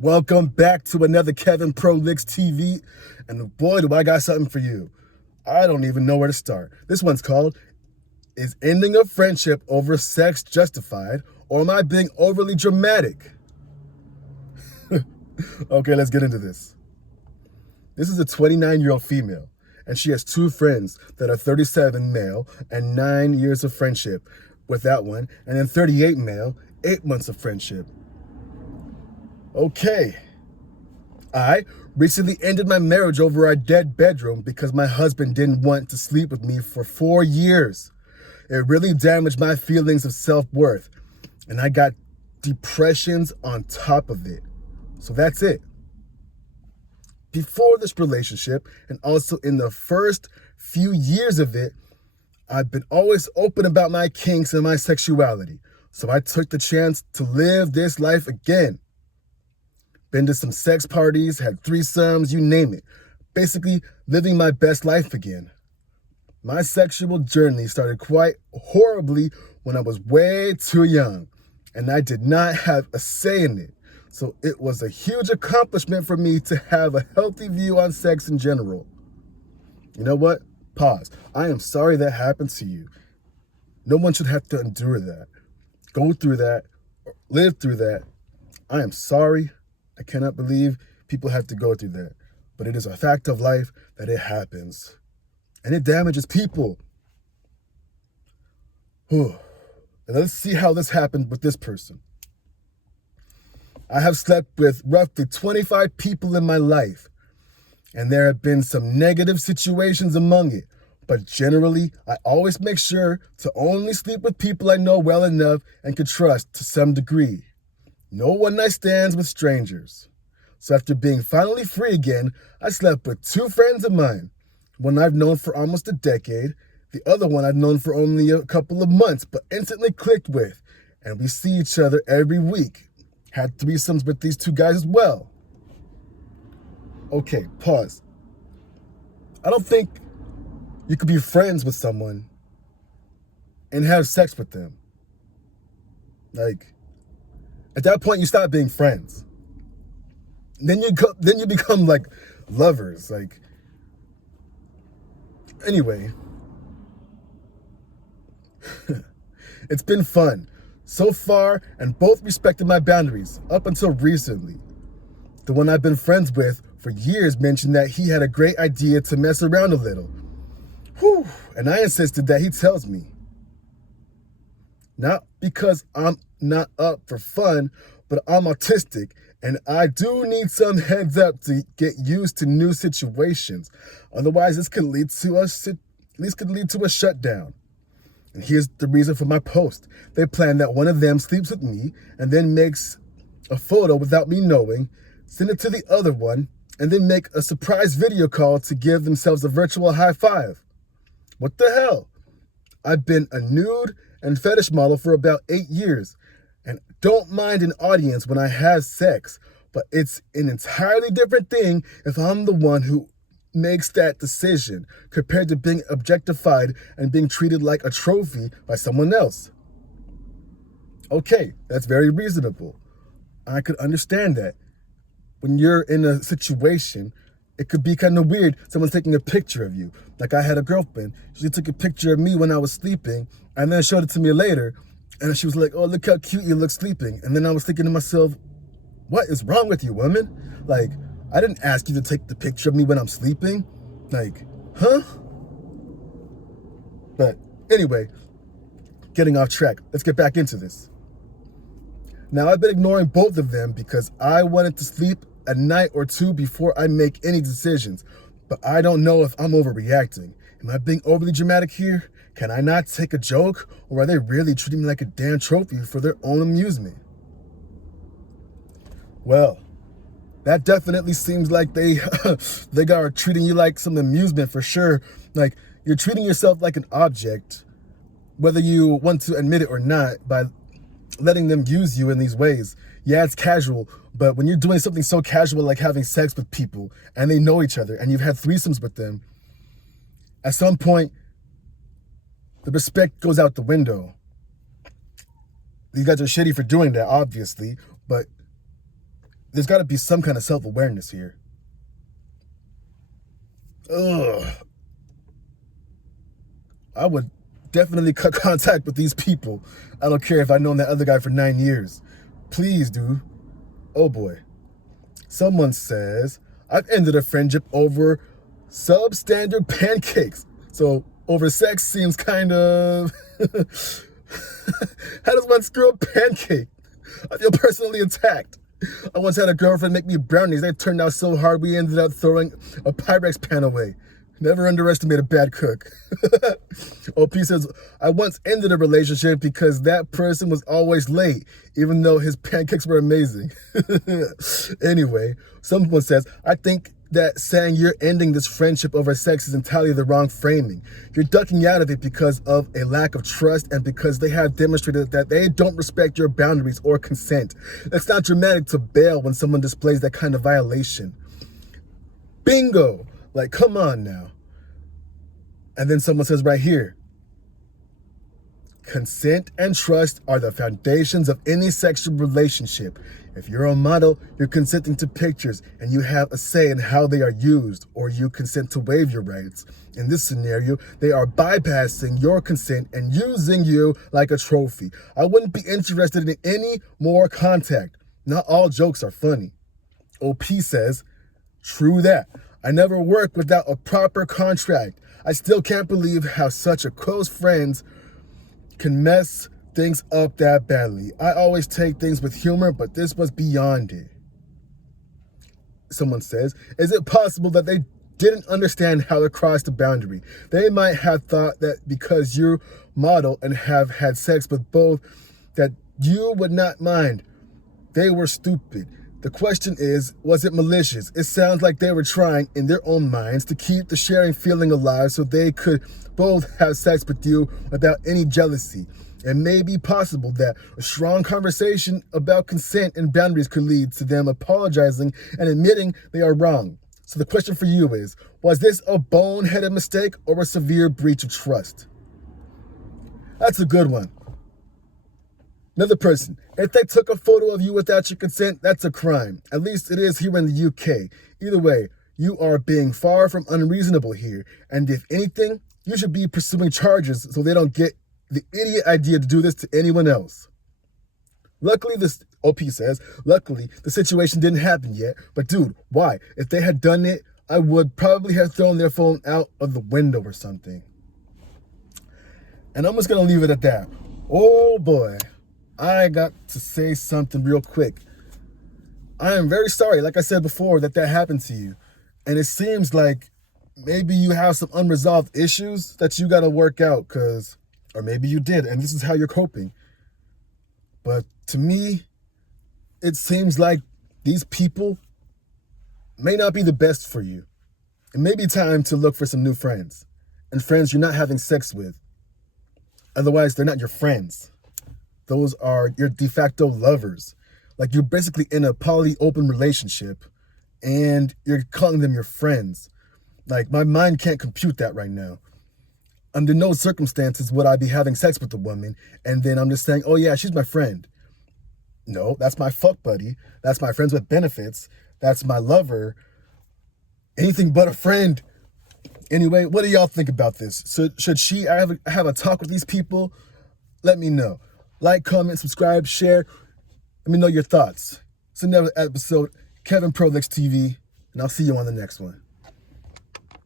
Welcome back to another Kevin Pro Licks TV, and boy, do I got something for you. I don't even know where to start. This one's called, Is Ending a Friendship Over Sex Justified, or Am I Being Overly Dramatic? Okay, let's get into this. This is a 29-year-old female, and she has two friends that are 37 male and 9 years of friendship with that one, and then 38 male, 8 months of friendship. Okay. I recently ended my marriage over our dead bedroom because my husband didn't want to sleep with me for 4 years. It really damaged my feelings of self-worth, and I got depressions on top of it. So that's it. Before this relationship, and also in the first few years of it, I've been always open about my kinks and my sexuality. So I took the chance to live this life again. Been to some sex parties, had threesomes, you name it. Basically, living my best life again. My sexual journey started quite horribly when I was way too young, and I did not have a say in it. So it was a huge accomplishment for me to have a healthy view on sex in general. You know what? Pause. I am sorry that happened to you. No one should have to endure that, go through that, or live through that. I am sorry. I cannot believe people have to go through that. But it is a fact of life that it happens. And it damages people. And let's see how this happened with this person. I have slept with roughly 25 people in my life, and there have been some negative situations among it. But generally, I always make sure to only sleep with people I know well enough and can trust to some degree. No one-night stands with strangers. So after being finally free again, I slept with two friends of mine. One I've known for almost a decade, the other one I've known for only a couple of months, but instantly clicked with. And we see each other every week. Had threesomes with these two guys as well. Okay, pause. I don't think you could be friends with someone and have sex with them. At that point, you stop being friends. Then you become like lovers. Anyway, it's been fun so far, and both respected my boundaries up until recently. The one I've been friends with for years mentioned that he had a great idea to mess around a little. And I insisted that he tells me. Not because I'm not up for fun, but I'm autistic, and I do need some heads up to get used to new situations. Otherwise, this could lead to a shutdown. And here's the reason for my post. They plan that one of them sleeps with me and then makes a photo without me knowing, send it to the other one, and then make a surprise video call to give themselves a virtual high five. What the hell? I've been a nude and fetish model for about 8 years, and don't mind an audience when I have sex, but it's an entirely different thing if I'm the one who makes that decision compared to being objectified and being treated like a trophy by someone else. Okay, that's very reasonable. I could understand that. When you're in a situation, it could be kind of weird. Someone's taking a picture of you. Like I had a girlfriend. She took a picture of me when I was sleeping and then showed it to me later. And she was like, oh, look how cute you look sleeping. And then I was thinking to myself, what is wrong with you, woman? I didn't ask you to take the picture of me when I'm sleeping. Huh? But anyway, getting off track. Let's get back into this. Now, I've been ignoring both of them because I wanted to sleep a night or two before I make any decisions. But I don't know if I'm overreacting. Am I being overly dramatic here? Can I not take a joke? Or are they really treating me like a damn trophy for their own amusement? Well, that definitely seems like they are treating you like some amusement for sure. You're treating yourself like an object, whether you want to admit it or not, by letting them use you in these ways. Yeah, it's casual, but when you're doing something so casual like having sex with people and they know each other and you've had threesomes with them, at some point, the respect goes out the window. These guys are shitty for doing that, obviously, but there's got to be some kind of self-awareness here. Ugh. I would definitely cut contact with these people. I don't care if I've known that other guy for 9 years. Please, dude. Oh boy. Someone says, I've ended a friendship over substandard pancakes. So over sex seems kind of... How does one screw a pancake? I feel personally attacked. I once had a girlfriend make me brownies. They turned out so hard we ended up throwing a Pyrex pan away. Never underestimate a bad cook. OP says, I once ended a relationship because that person was always late, even though his pancakes were amazing. Anyway, someone says, I think that saying you're ending this friendship over sex is entirely the wrong framing. You're ducking out of it because of a lack of trust and because they have demonstrated that they don't respect your boundaries or consent. It's not dramatic to bail when someone displays that kind of violation. Bingo! Like, come on now. And then someone says right here, consent and trust are the foundations of any sexual relationship. If you're a model, you're consenting to pictures and you have a say in how they are used, or you consent to waive your rights. In this scenario, they are bypassing your consent and using you like a trophy. I wouldn't be interested in any more contact. Not all jokes are funny. OP says, true that. I never work without a proper contract. I still can't believe how such a close friends can mess things up that badly. I always take things with humor, but this was beyond it. Someone says, is it possible that they didn't understand how to cross the boundary? They might have thought that because you model and have had sex with both, that you would not mind. They were stupid. The question is, was it malicious? It sounds like they were trying, in their own minds, to keep the sharing feeling alive so they could both have sex with you without any jealousy. It may be possible that a strong conversation about consent and boundaries could lead to them apologizing and admitting they are wrong. So the question for you is, was this a boneheaded mistake or a severe breach of trust? That's a good one. Another person, if they took a photo of you without your consent, that's a crime. At least it is here in the UK. Either way, you are being far from unreasonable here. And if anything, you should be pursuing charges so they don't get the idiot idea to do this to anyone else. Luckily, this OP says, luckily, the situation didn't happen yet. But dude, why? If they had done it, I would probably have thrown their phone out of the window or something. And I'm just going to leave it at that. Oh boy. I got to say something real quick. I am very sorry, like I said before, that happened to you. And it seems like maybe you have some unresolved issues that you got to work out, or maybe you did, and this is how you're coping. But to me, it seems like these people may not be the best for you. It may be time to look for some new friends, and friends you're not having sex with. Otherwise, they're not your friends. Those are your de facto lovers. Like, you're basically in a poly-open relationship and you're calling them your friends. Like, my mind can't compute that right now. Under no circumstances would I be having sex with a woman and then I'm just saying, oh yeah, she's my friend. No, that's my fuck buddy. That's my friends with benefits. That's my lover. Anything but a friend. Anyway, what do y'all think about this? Should she have a talk with these people? Let me know. Like, comment, subscribe, share. Let me know your thoughts. It's another episode, Kevin Prolix TV, and I'll see you on the next one.